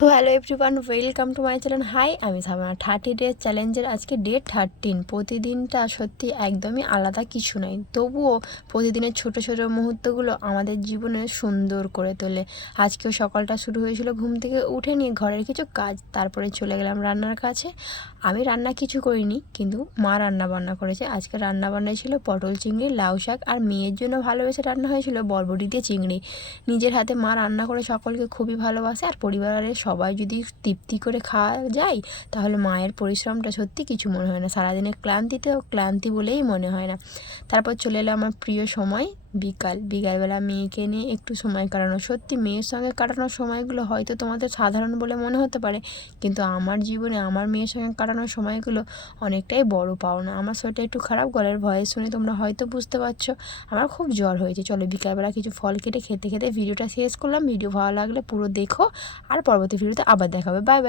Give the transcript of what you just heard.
তো hello everyone, welcome to my channel. Hi, আমি Sabana. 30 days চ্যালেঞ্জের আজকে ডে 13। প্রতিদিনটা সত্যি একদমই আলাদা কিছু নয়, তবুও প্রতিদিনের ছোট ছোট মুহূর্তগুলো আমাদের জীবনে সুন্দর করে তোলে। আজকেও সকালটা শুরু হয়েছিল ঘুম থেকে উঠে নিয়ে ঘরের কিছু কাজ, তারপরে চলে গেলাম রান্নার কাছে। আমি রান্না কিছু করিনি, কিন্তু মা রান্না বান্না করেছে। আজকে রান্না বান্নায় ছিল পটল চিংড়ি, লাউ শাক, আর মেয়ের জন্য ভালোবেসে রান্না হয়েছিল বরবটি দিয়ে চিংড়ি। নিজের হাতে মা রান্না করে সকলকে খুবই ভালোবাসে, আর পরিবারের সবাই যদি তৃপ্তি করে খাওয়া যায় তাহলে মায়ের পরিশ্রমটা সত্যি কিছু মনে হয় না। সারাদিনের ক্লান্তিতেও ক্লান্তি বলেই মনে হয় না। তারপর চলে এলো আমার প্রিয় সময়, বিকালবেলা মেয়েকে নিয়ে একটু সময় কাটানো। সত্যি মেয়ের সঙ্গে কাটানোর সময়গুলো হয়তো তোমাদের সাধারণ বলে মনে হতে পারে, কিন্তু আমার জীবনে আমার মেয়ের সঙ্গে কাটানোর সময়গুলো অনেকটাই বড় পাওনা। আমার শরীরটা একটু খারাপ, গলার ভয়েস শুনে তোমরা হয়তো বুঝতে পারছো আমার খুব জ্বর হয়েছে। চলো বিকালবেলা কিছু ফল কেটে খেতে খেতে ভিডিওটা শেষ করলাম। ভিডিও ভালো লাগলে পুরো দেখো, আর পরবর্তী ভিডিওতে আবার দেখা হবে। Bye bye.